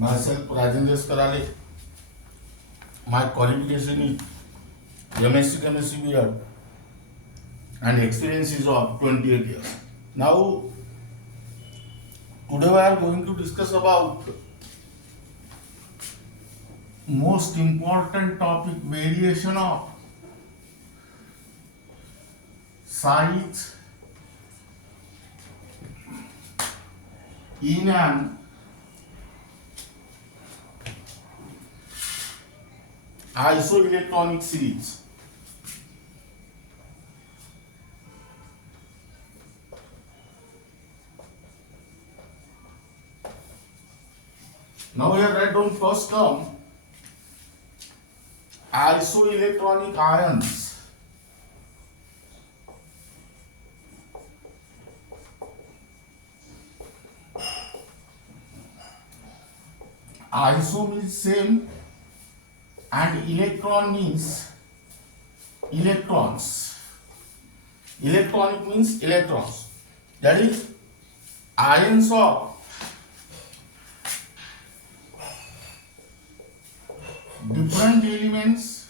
Myself, Rajendra Karale. My qualification is MSc Chemistry BEd and experience is of 28 years. Now, today we are going to discuss about most important topic, variation of size in an isoelectronic series. Now here write down first term, isoelectronic ions. Iso means same and electron means electrons. Electronic means electrons. That is ions of different elements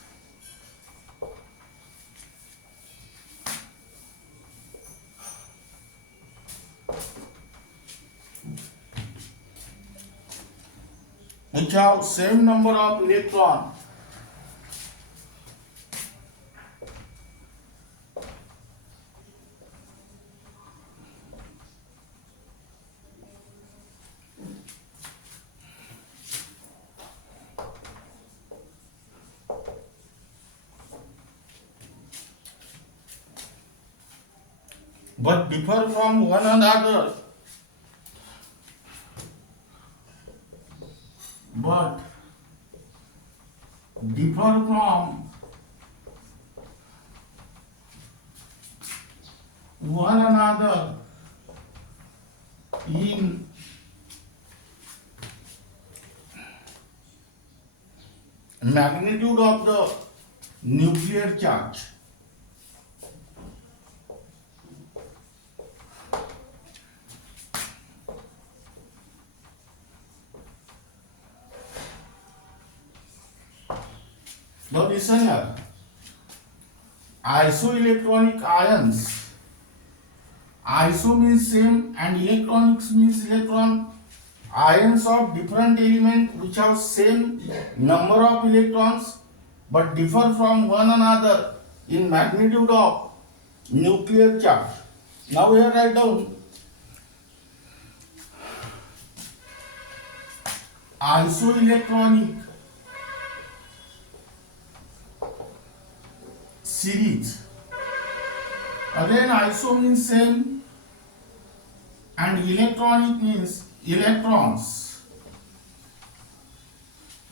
which have same number of electrons but differ from one another, in magnitude of the nuclear charge. Now listen here. Isoelectronic ions. Iso means same and electronics means electron. Ions of different element which have same number of electrons but differ from one another in magnitude of nuclear charge. Now here write down isoelectronic series. Again, iso means same and electronic means electrons.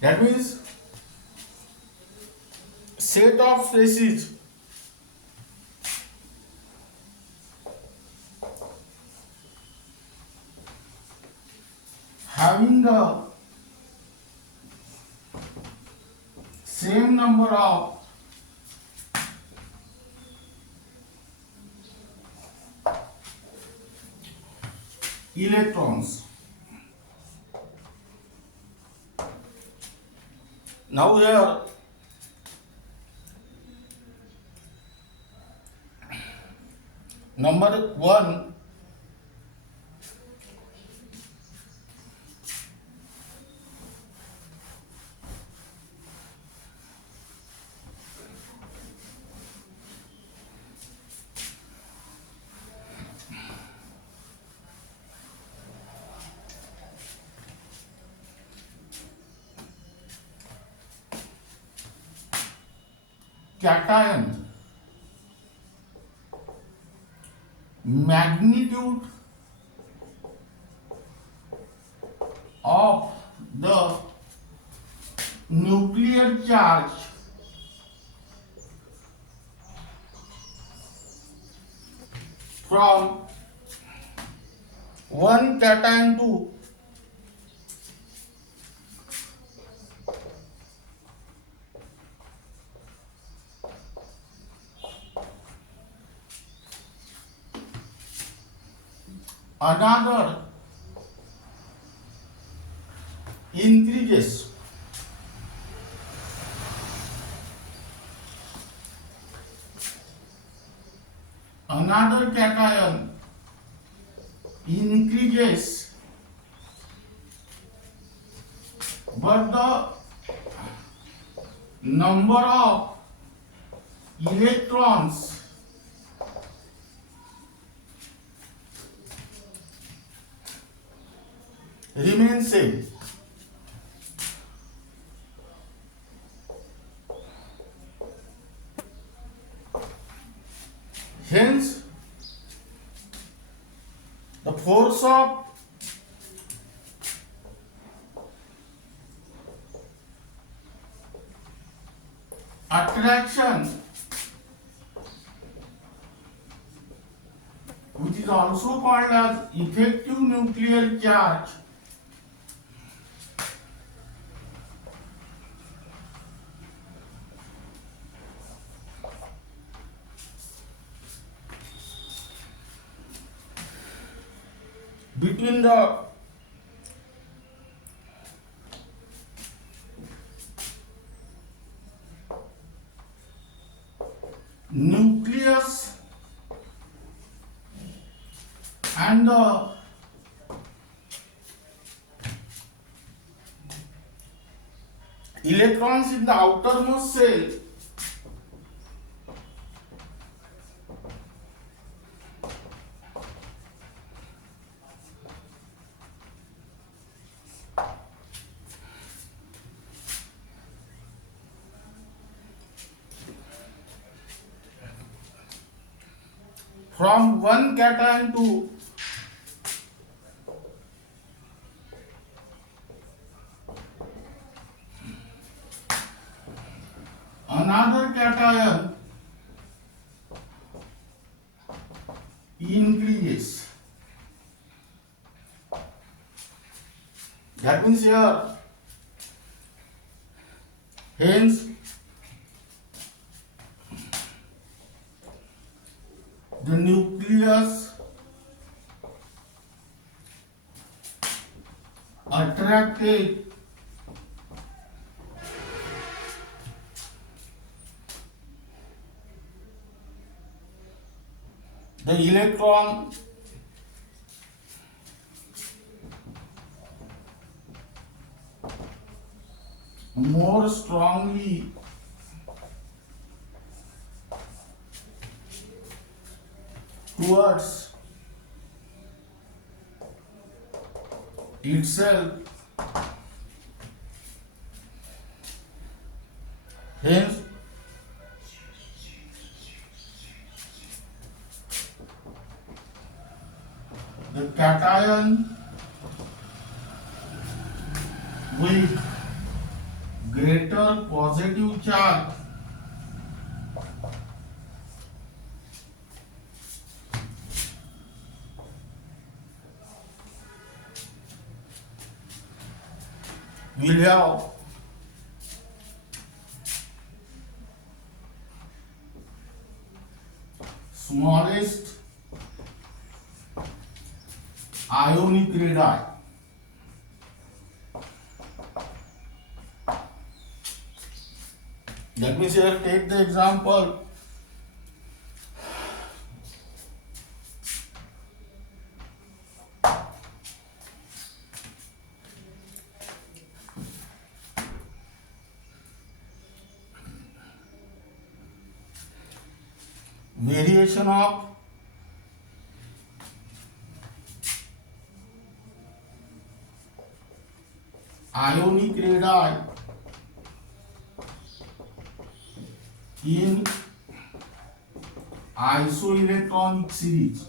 That means set of species having the same number of electrons. Now here number 1, cation, magnitude of the nuclear charge from one cation to another increases. Another cation increases, but the number of electrons remains same. Hence, the force of attraction, which is also called as effective nuclear charge, between the nucleus and the electrons in the outermost shell from one cation to another cation increases. That means here, hence the nucleus attracted the electron more strongly towards itself. Hence, the cation with greater positive charge will have smallest ionic radii. Let me here take the example. Variation of ionic radii in isoelectronic series.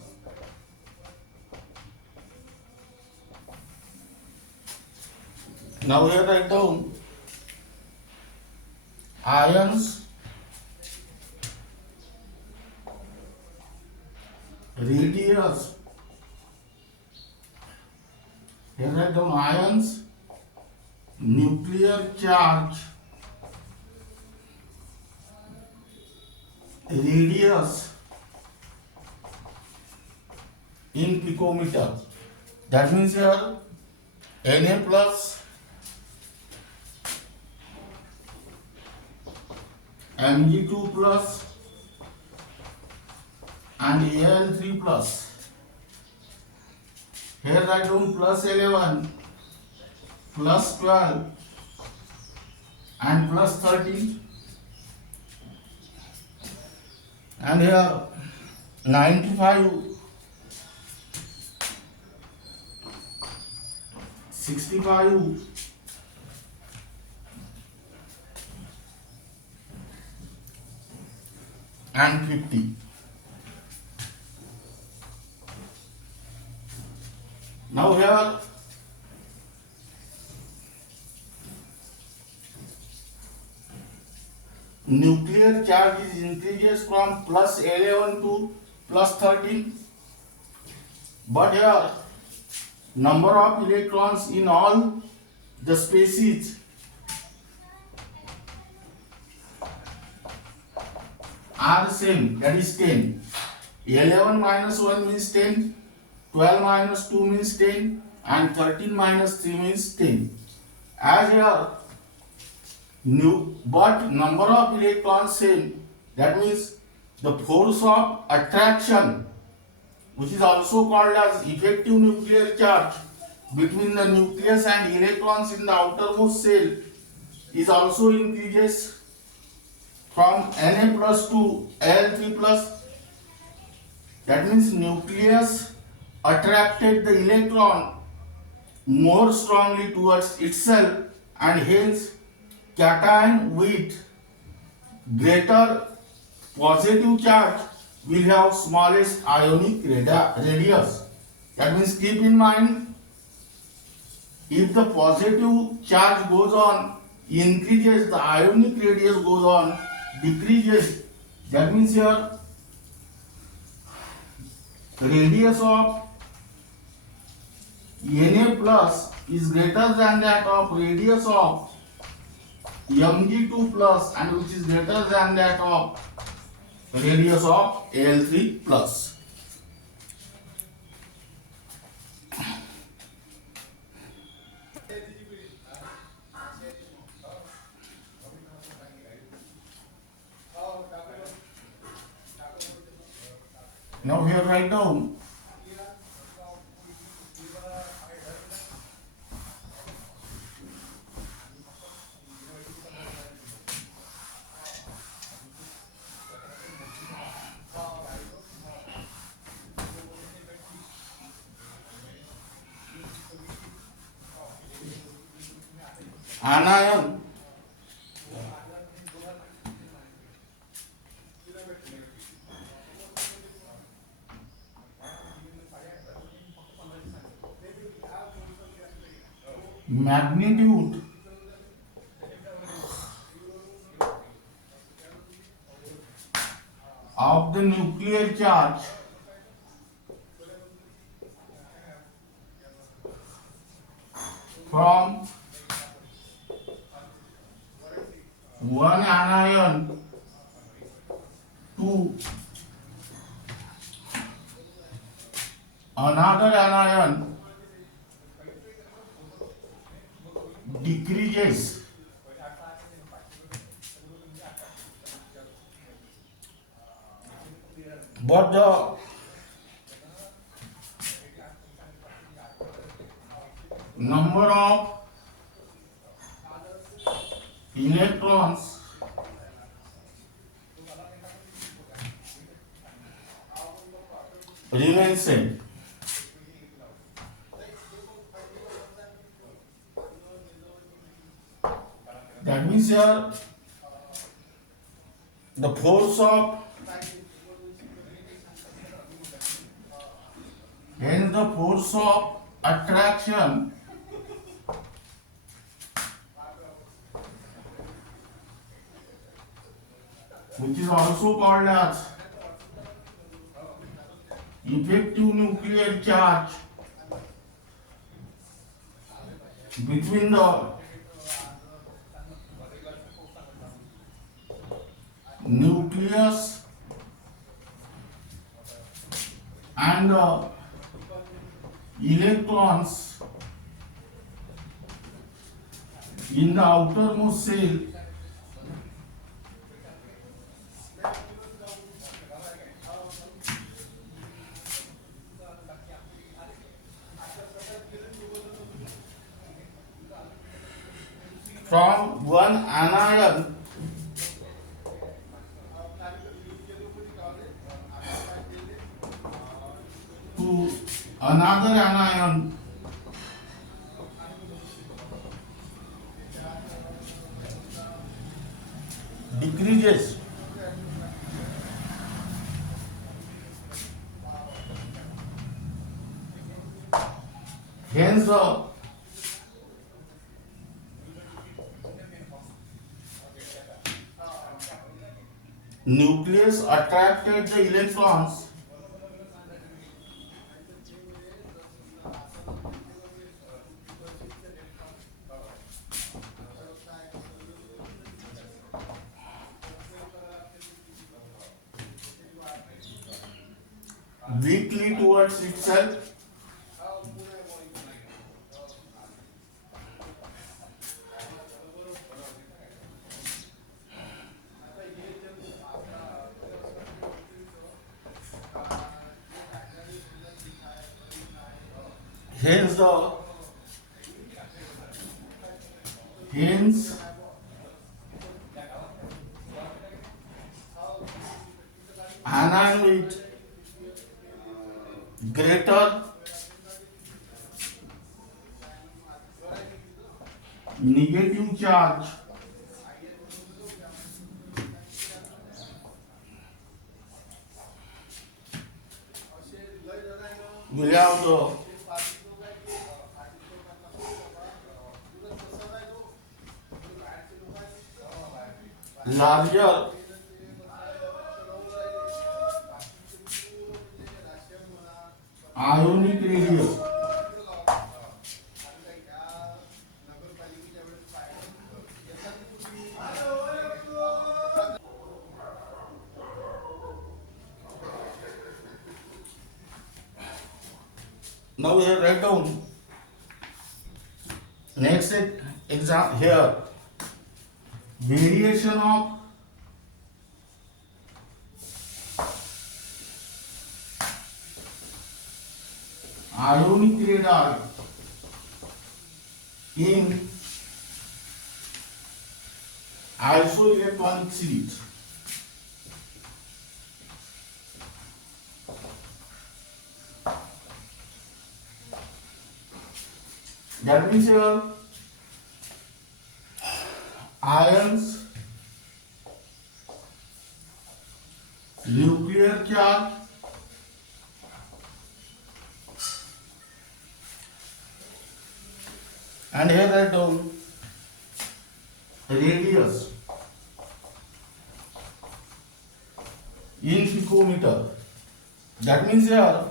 Now here write down ions, radius. Here write down ions, nuclear charge, radius in picometer. That means here Na plus Mg2 plus and Al3 plus. Here write down plus 11 plus 12 and plus 13, and here 95, 65 and 50. Now here nuclear charge is increases from plus 11 to plus 13, but here number of electrons in all the species are the same, that is 10. 11 minus 1 means 10, 12 minus 2 means 10, and 13 minus 3 means 10. As here but number of electrons same, that means the force of attraction, which is also called as effective nuclear charge between the nucleus and electrons in the outermost shell, is also increases from Na plus to Al3 plus. That means nucleus attracted the electron more strongly towards itself, and hence cation with greater positive charge will have smallest ionic radius. That means keep in mind, if the positive charge goes on increases, the ionic radius goes on decreases. That means here radius of Na plus is greater than that of radius of Mg2 plus, and which is greater than that of radius of Al3 plus. Now here write down anion magnitude of the nuclear charge from one anion to another anion decreases, but the number of electrons remains same. That means here the force of attraction which is also called as effective nuclear charge between the nucleus and the electrons in the outermost shell from one anion to another anion decreases. Hence the nucleus attracted the electrons weakly towards itself. Hence the hence anion with greater negative charge will have the larger ionic radius. Now we have write down next exam here variation of ionic radii in isoelectronic series. That means here ions, nuclear charge, and here write down radius in picometer. That means here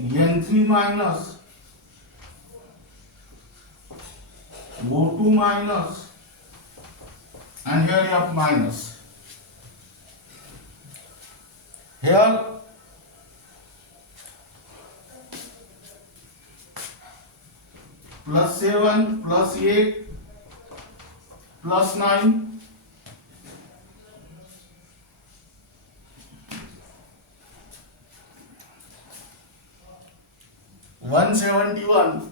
N3 minus O2 minus and here F minus. Here +7 +8 +9 171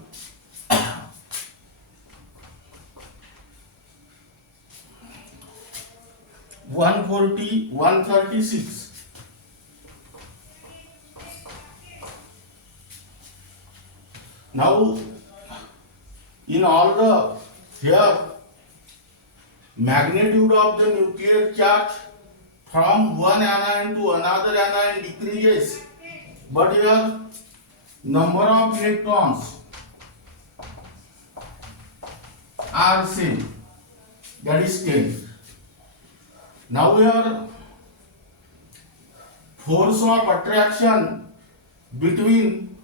140 136. Now in all the here magnitude of the nuclear charge from one anion to another anion decreases, but here number of electrons are same, that is 10. Now here force of attraction between,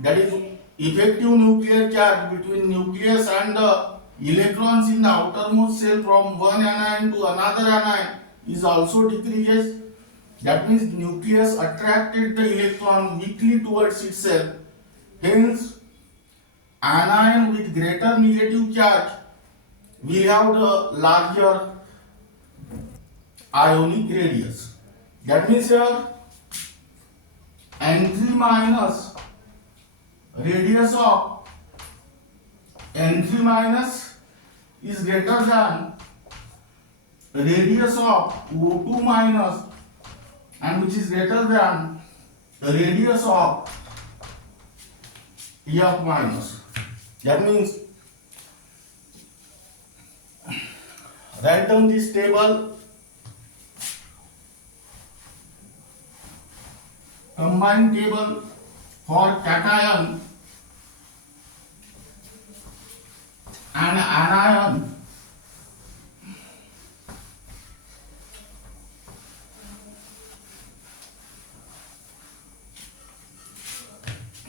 that is effective nuclear charge between nucleus and the electrons in the outermost shell from one anion to another anion is also decreases. That means nucleus attracted the electron weakly towards itself. Hence, anion with greater negative charge will have the larger ionic radius. That means here N3 minus radius of N3 minus is greater than radius of O2 minus, and which is greater than the radius of F minus. That means write down this table. Combined table for cation and anion.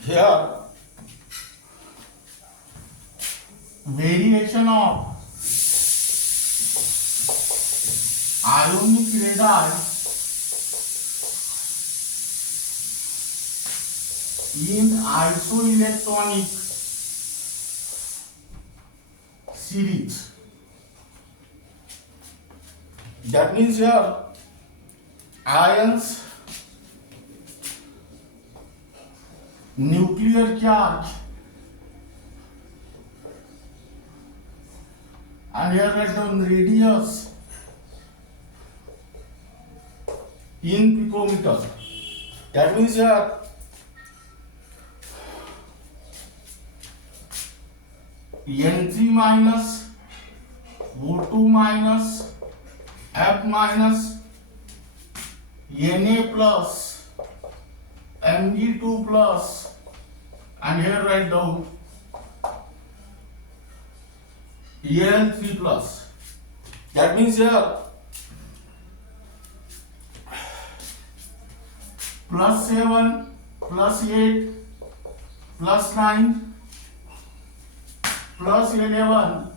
Here, variation of ionic radii in isoelectronic series. That means here ions, nuclear charge, and here write down radius in picometer. That means here N3 minus O2 minus F minus Na plus Mg2 plus, and here write down Al3 plus. That means here plus 7 plus 8 plus 9 plus 11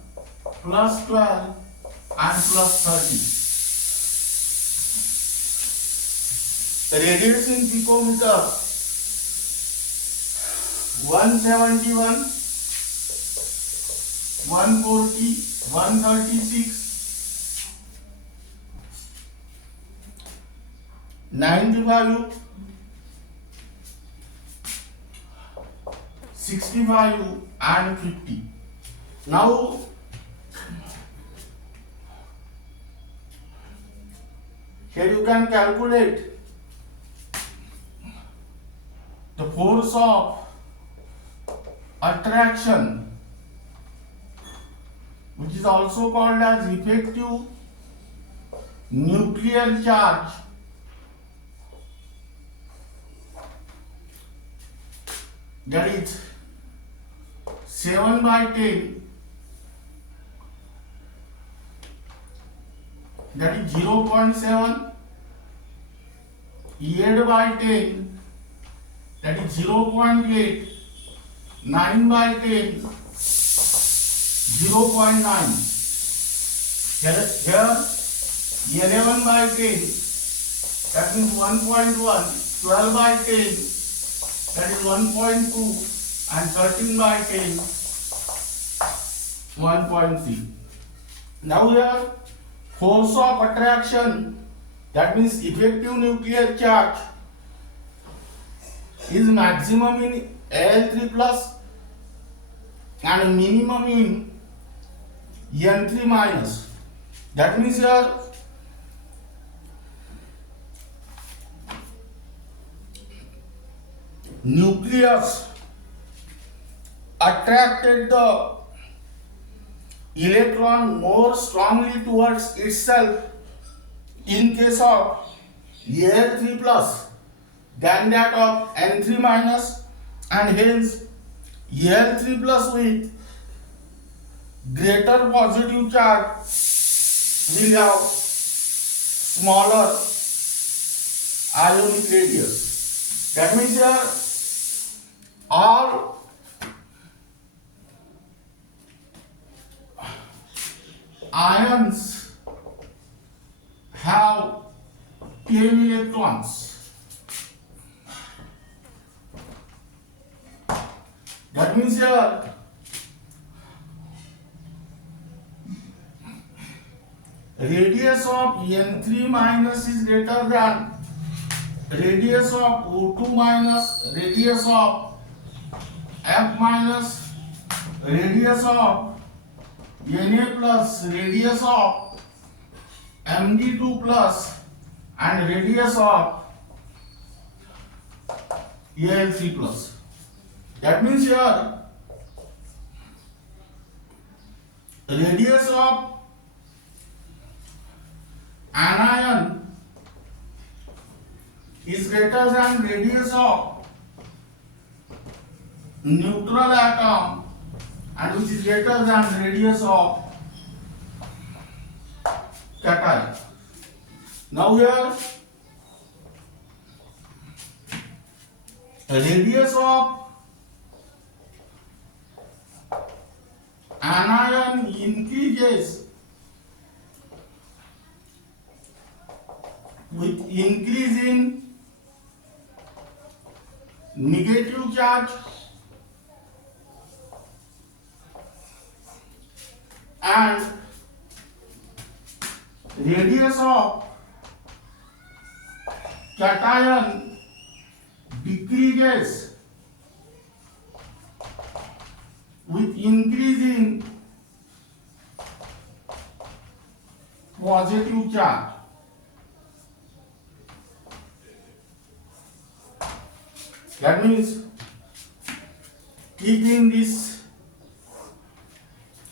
plus 12 and plus 30. The radius in picometer 171, 140, 136, 95, 65 and 50. Now here you can calculate the force of attraction, which is also called as effective nuclear charge, that is 7/10, that is 0.7, 8/10, that is 0.8, 9/10, 0.9. Here 11/10, that means 1.1, 12/10, that is 1.2, and 13/10, 1.3. Now here force of attraction, that means effective nuclear charge, is maximum in Al3 plus and minimum in N3 minus. That means here nucleus attracted the electron more strongly towards itself in case of Al3 plus than that of N3 minus, and hence Al3 plus with greater positive charge will have smaller ionic radius. That means here all ions have 10 electrons. That means here radius of N3 minus is greater than radius of O2 minus radius of F minus radius of Na plus radius of Md2 plus and radius of Al3 plus. That means here radius of anion is greater than radius of neutral atom and which is greater than radius of cation. Now here radius of anion increases with increase in negative charge and radius of cation decreases with increase in positive charge. That means keeping this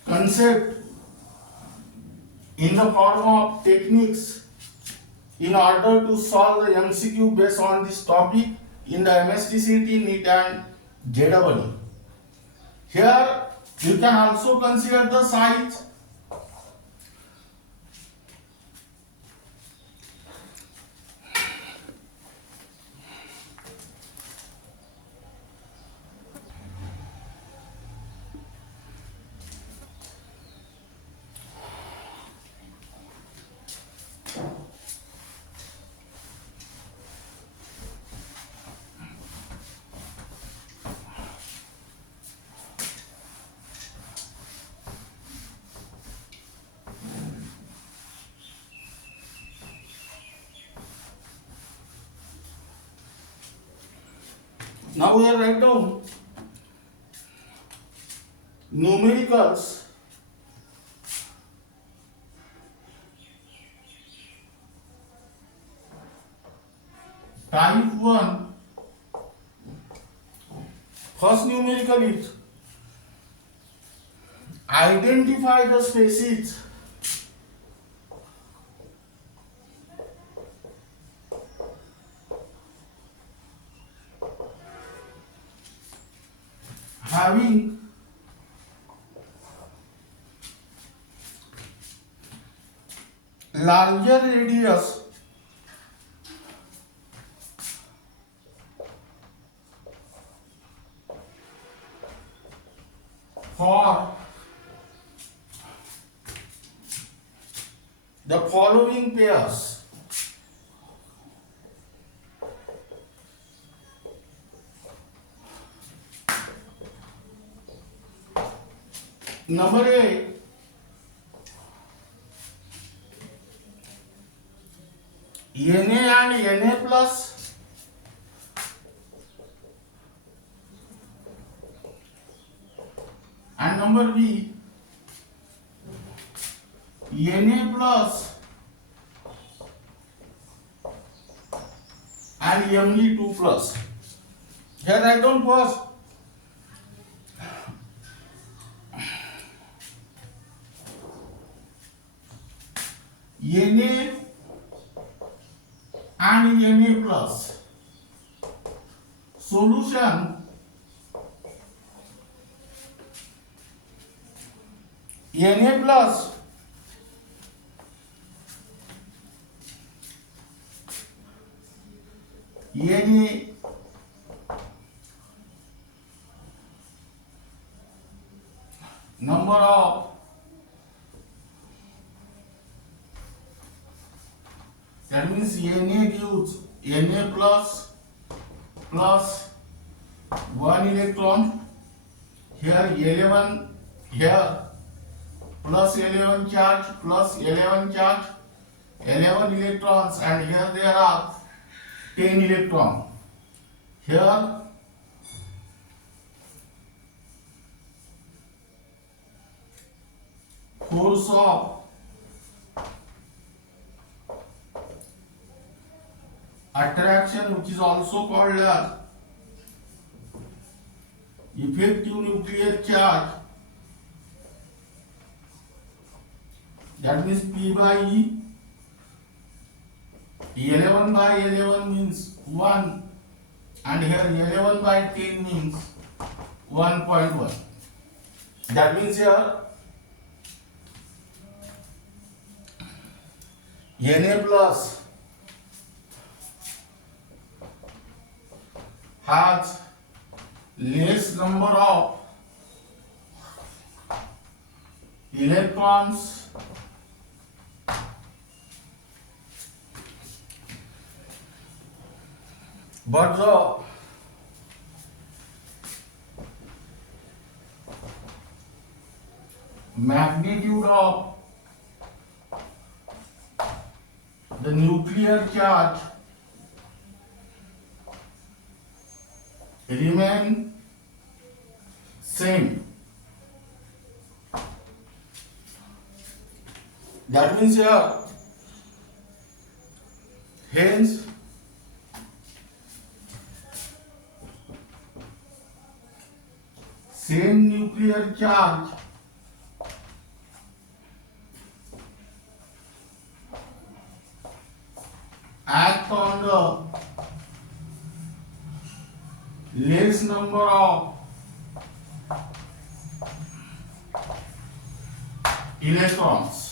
concept in the form of techniques in order to solve the MCQ based on this topic in the MSTCT, NEET and JEE. Here you can also consider the size. Now we will write down numericals type 1. First numerical is identify the species having larger radius for the following pairs. Number A, Na and Na plus and number B, Na plus and Md2 plus. Here write down first Na and Na plus. Solution Na plus Na number of that means Na gives Na plus 1 electron, here 11, here plus 11 charge, 11 electrons, and here there are 10 electron. Here force of attraction, which is also called as effective nuclear charge, that means P by E. 11 by 11 means 1, and here 11 by 10 means 1.1. That means here Na plus has less number of electrons but the magnitude of the nuclear charge remain same. That means here, hence same nuclear charge act on the less number of electrons.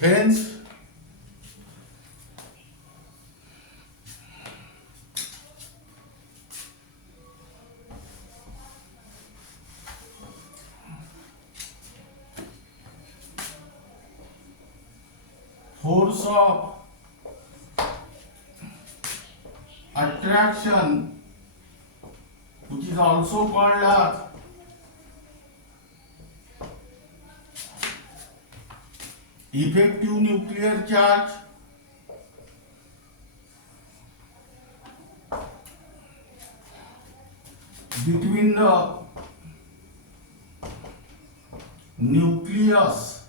Hence, force of attraction, which is also called as effective nuclear charge, between the nucleus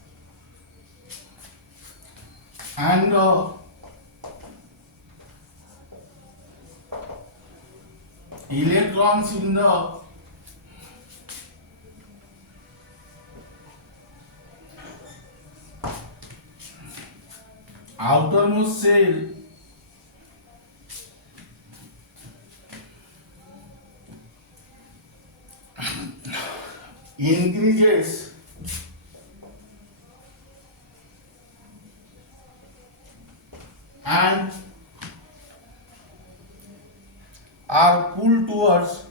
and the electrons in the outermost shell increases and are pulled towards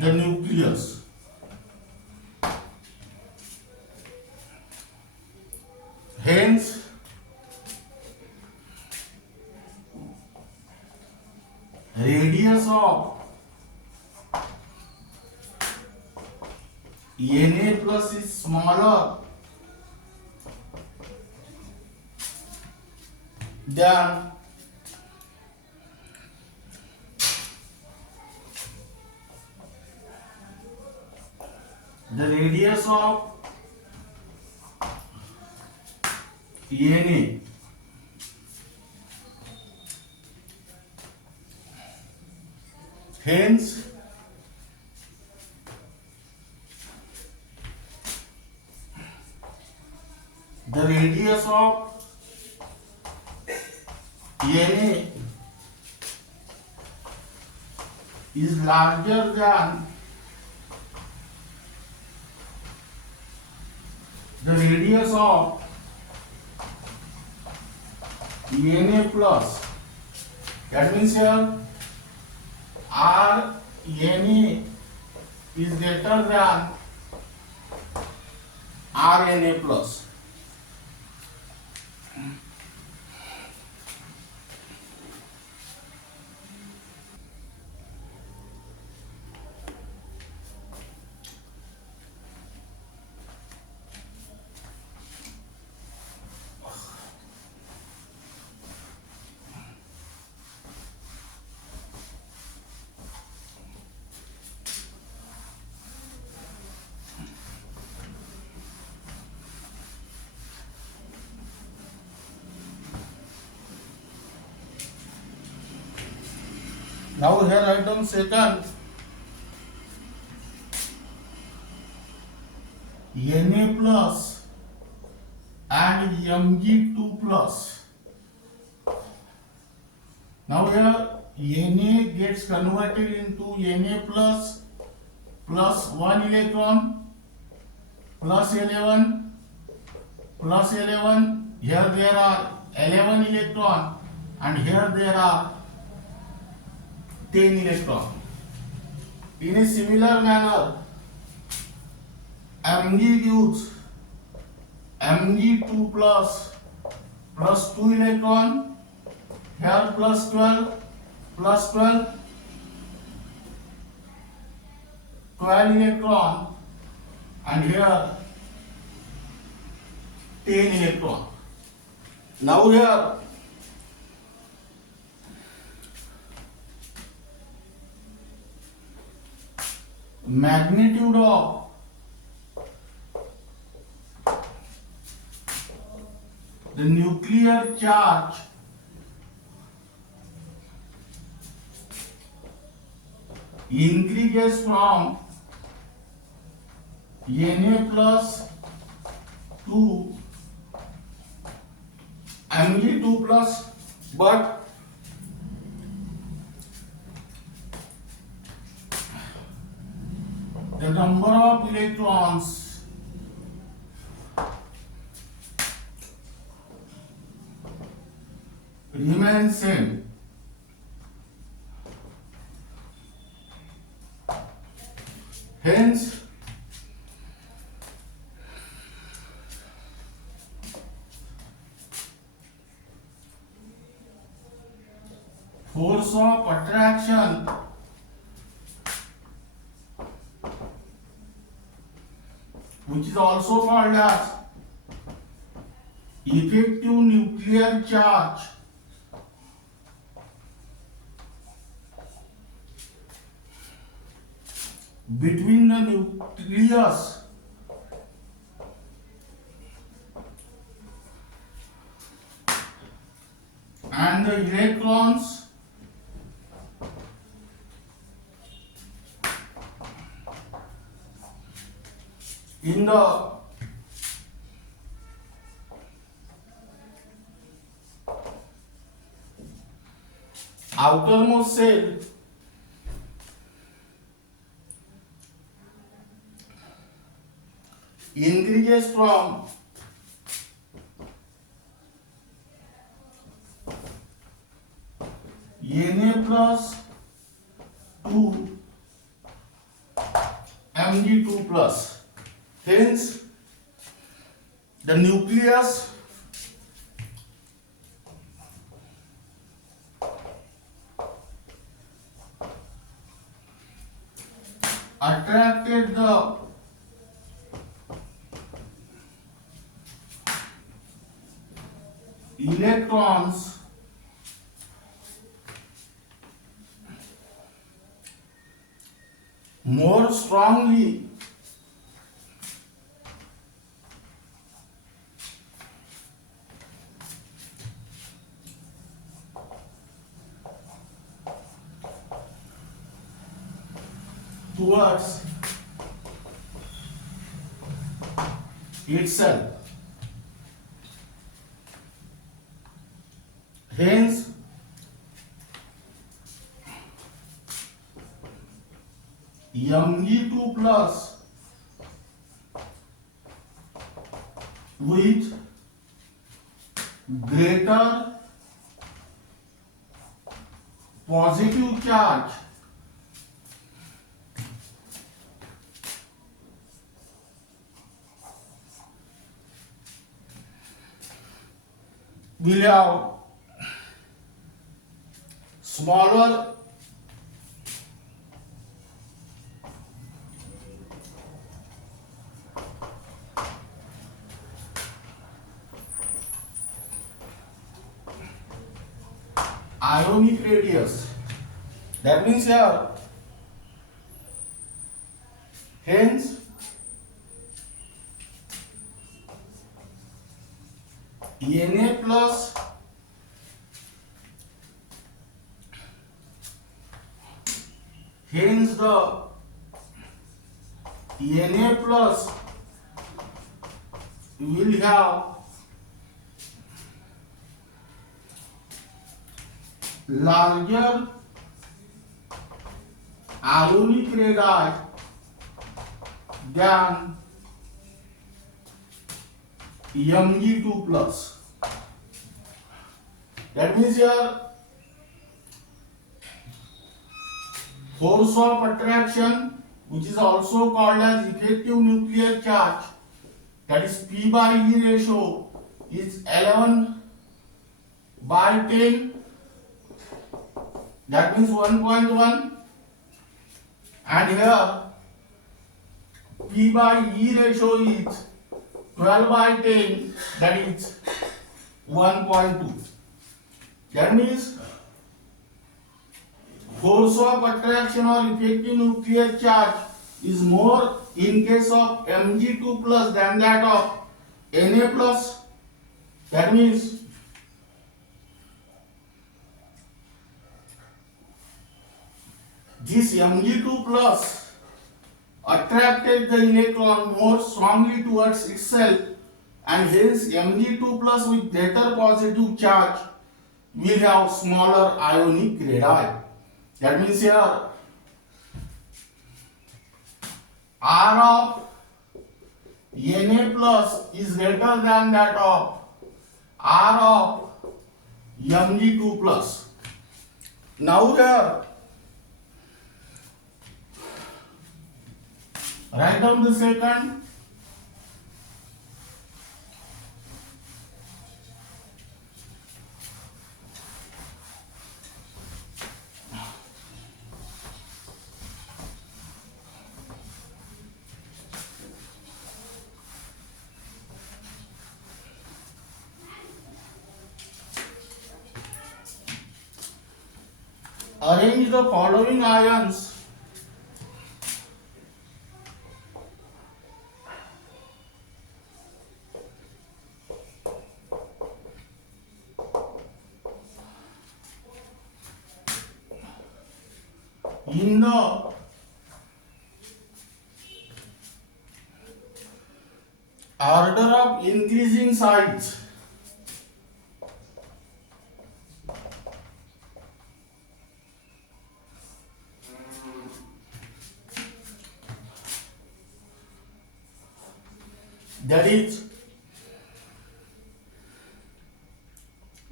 the nucleus. Hence, radius of Na plus is smaller than the radius of Na. Hence, the radius of Na is larger than the radius of Na plus. That means here R Na is greater than R Na plus. Now here write down second Na plus and Mg2 plus. Now here Na gets converted into Na plus 1 electron plus 11 plus 11. Here there are 11 electron and here there are 10 electron. In a similar manner, Mg gives Mg2 plus 2 electron, here plus 12, 12 electron, and here 10 electron. Now here magnitude of the nuclear charge increases from Na plus to Mg2 plus, but the number of electrons remains same. Hence, force of attraction which is also called as effective nuclear charge between the nucleus and the electrons in the outermost shell increases from Na plus to Mg2 plus. Hence, the nucleus attracted the electrons more strongly towards itself. Hence, Mg2 plus with greater positive charge will have smaller ionic radius. That means here, hence Na plus hence the Na plus will have larger ionic radii than Mg2 plus. That means here force of attraction, which is also called as effective nuclear charge, that is P by E ratio, is 11 by 10, that means 1.1, and here P by E ratio is 12 by 10, that is 1.2. That means force of attraction or effective nuclear charge is more in case of Mg2 plus than that of Na plus. That means this Mg2 plus attracted the electron more strongly towards itself, and hence Mg2 plus with greater positive charge will have smaller ionic radii. That means here R of Na plus is greater than that of R of Mg2 plus. Now here write down the second. Arrange the following ions in the order of increasing size. That is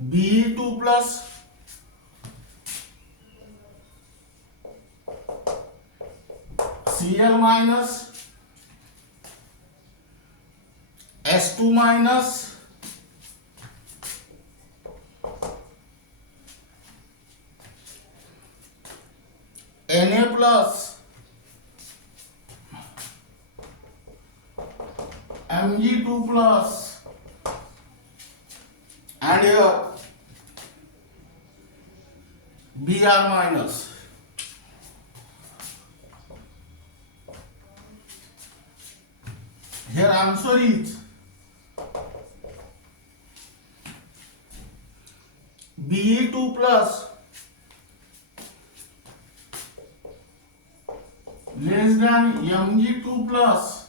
Be2 plus Cl minus S2 minus Na plus Mg2 plus, and here Br minus. Here answer is Be2 plus less than Mg2 plus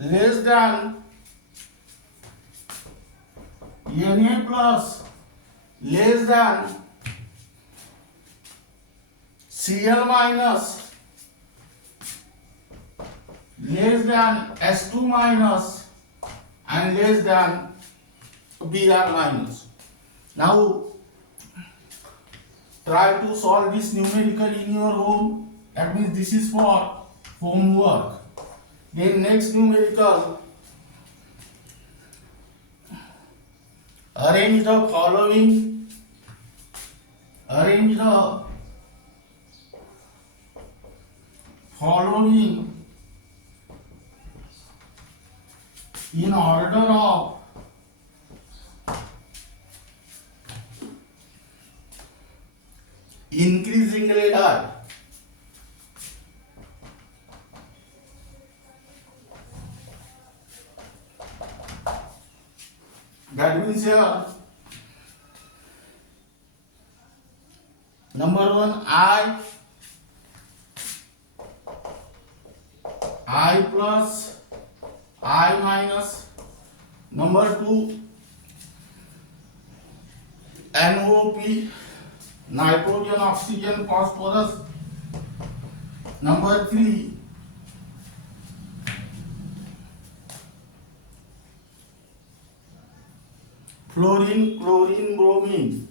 less than Na plus less than Cl minus less than S2 minus and less than Br minus. Now try to solve this numerical in your home. That means this is for homework. Then next numerical, arrange the following in order of increasing radii. That means here I minus. Number 2, NOP, nitrogen, oxygen, phosphorus. Number 3, fluorine, chlorine, bromine.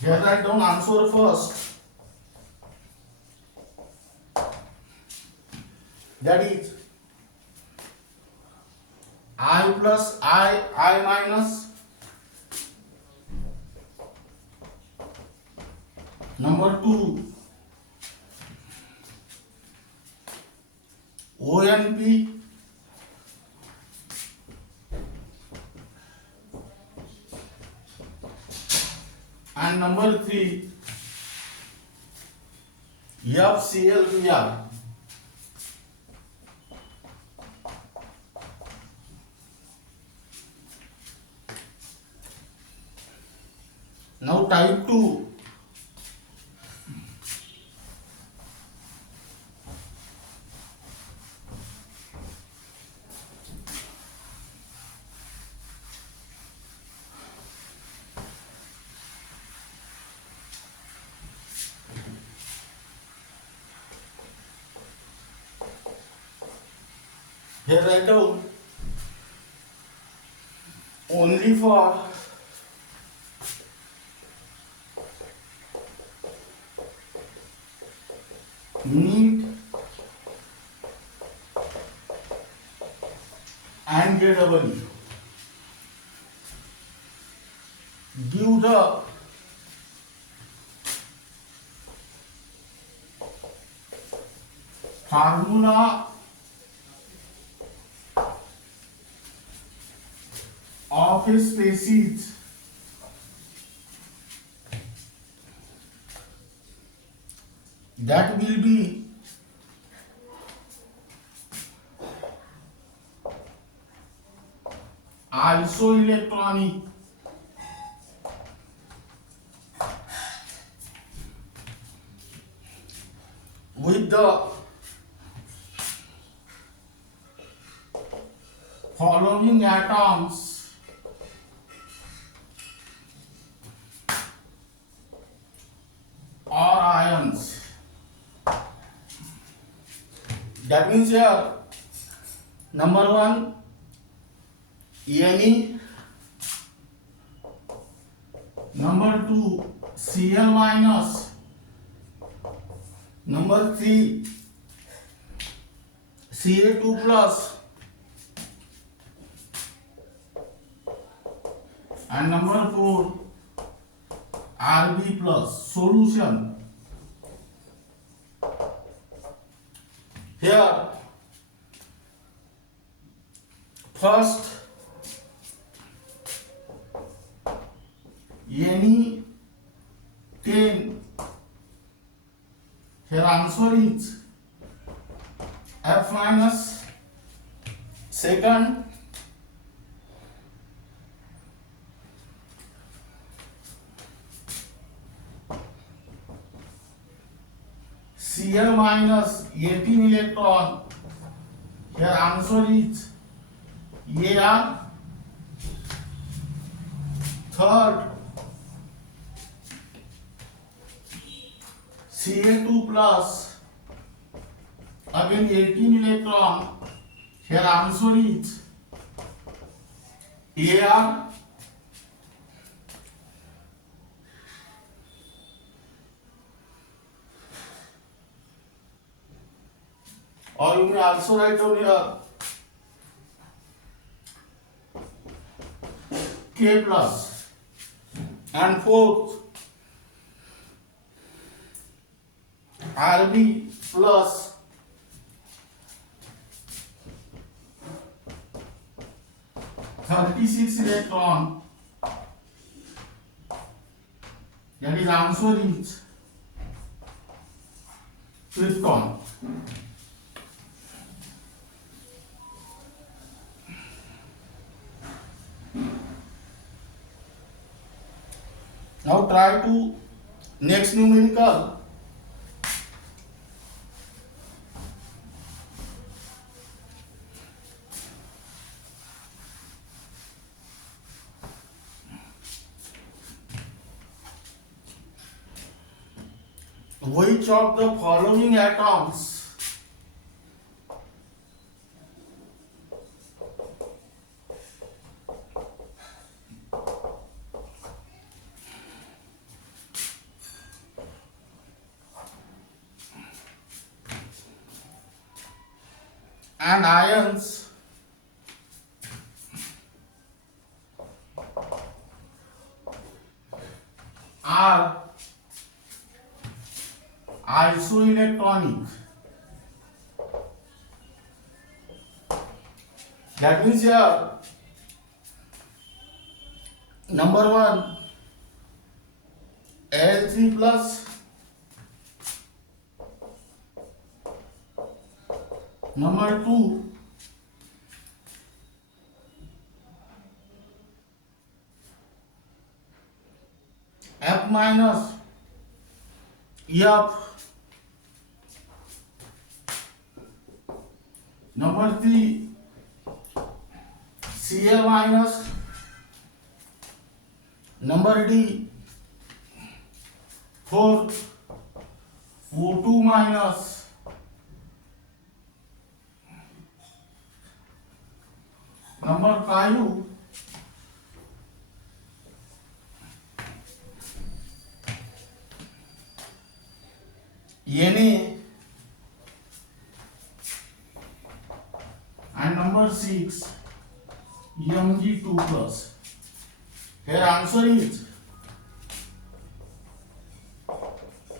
Here write down answer first. That is I plus I minus. Number 2, ONP. And number 3, FCl. Now type 2. Here write down only for NEET and JEE. Give the formula of a species that will be isoelectronic with the following atoms or ions. That means here number 1 Ne, number 2 Cl minus, number 3 Ca2 plus, and number 4 Rb plus. Solution. Here first Ne 10. Here answer is F minus. Second Cl minus 18 electron. Here answer is Ar. Third Ca2 plus, again 18 electron. Here answer is Ar. Or you may also write down here K plus. And fourth Rb plus, (36 electron). That is answer is krypton. Now try to next numerical. which of the following atoms and ions are isoelectronic? That means here number 1 Al3 plus, number 2 F minus F, number 3 Cl minus, number D 4 O2 minus, number 5 Na, and number 6 Mg2 plus. Here answer is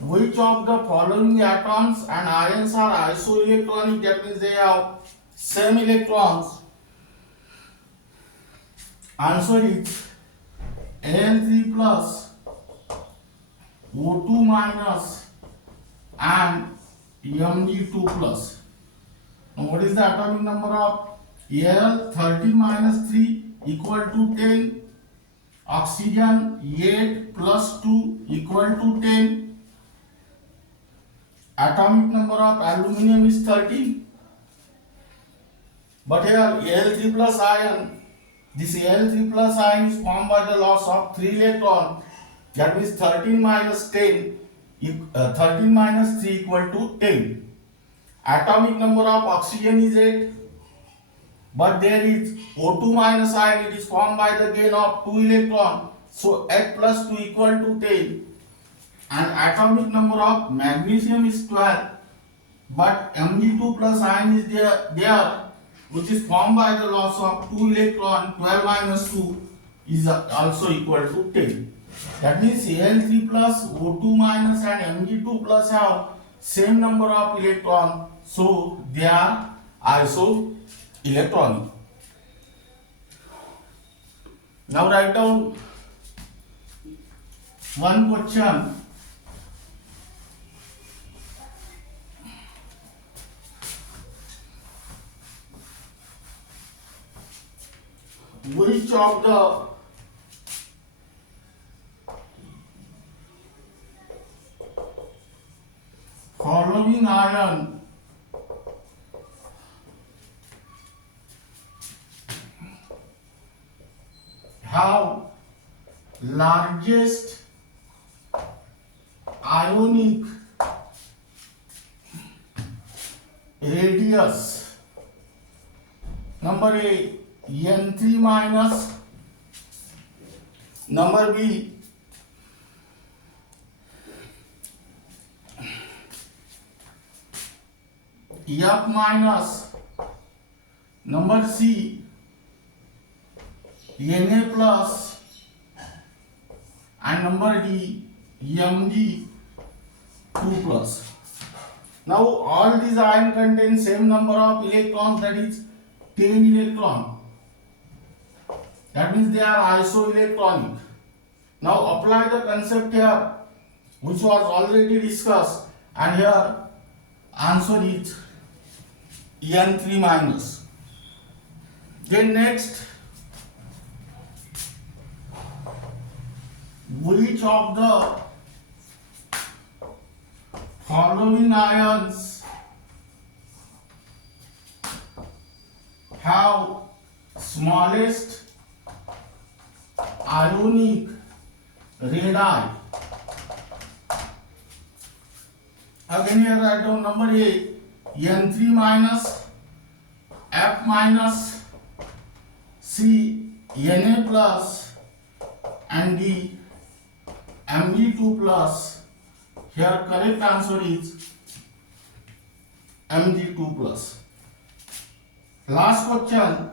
which of the following atoms and ions are isoelectronic? That means they have same electrons. Answer is Al3 plus, O2 minus and Mg2 plus. Now what is the atomic number of Al? 13 minus 3 equal to 10. Oxygen 8 plus 2 equal to 10. Atomic number of aluminum is 13. But here Al3 plus ion, this Al3 plus ion is formed by the loss of 3 electrons. That means 13 minus 10, 13 minus 3 equal to 10. Atomic number of oxygen is 8. But there is O2 minus ion, it is formed by the gain of 2 electrons. So 8 plus 2 equal to 10. And atomic number of magnesium is 12. But Mg2 plus ion is there which is formed by the loss of 2 electrons. 12 minus 2 is also equal to 10. That means Al3 plus, O2 minus and Mg2 plus have same number of electrons. So they are isoelectronic. Now write down one question. Which of the following ion have largest ionic radius? Number A N3 minus, number B F minus, number C Na plus, and number D Mg2 plus. Now all these ions contain same number of electrons, that is 10 electrons. That means they are isoelectronic. Now apply the concept here which was already discussed, and here answer is N3 minus. Then next, which of the following ions have smallest Ionic radii? Again here write down number A, N3 minus F minus C Na plus and D Mg2 plus. Here correct answer is Mg2 plus. Last question,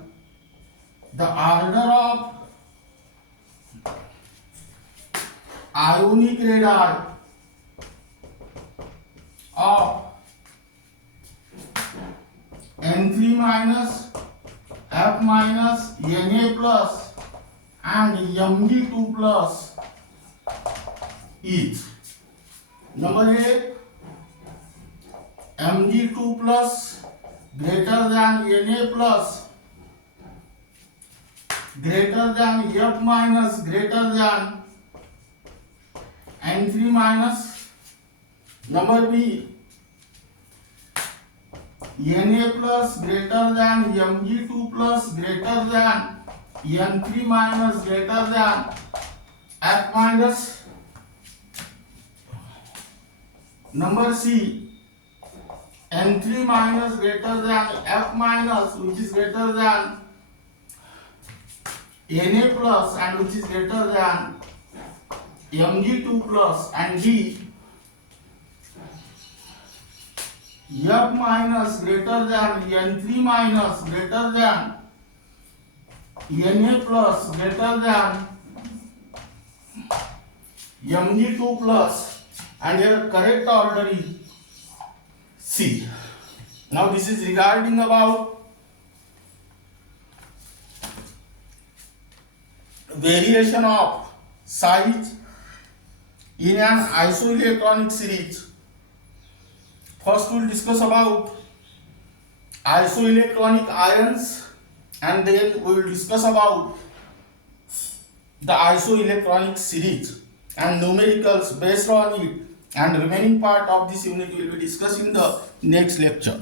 the order of ionic radii of N3 minus F minus Na plus and Mg2 plus is number A, Mg2 plus greater than Na plus greater than F minus greater than N3 minus. Number B, Na plus greater than Mg2 plus greater than N3 minus greater than F minus. Number C, N3 minus greater than F minus, which is greater than Na plus and which is greater than Mg2 plus, and D, F minus greater than N3 minus greater than Na plus greater than Mg2 plus, and here correct order is C. Now this is regarding about variation of size in an isoelectronic series. First we will discuss about isoelectronic ions, and then we will discuss about the isoelectronic series and numericals based on it, and remaining part of this unit will be discussed in the next lecture.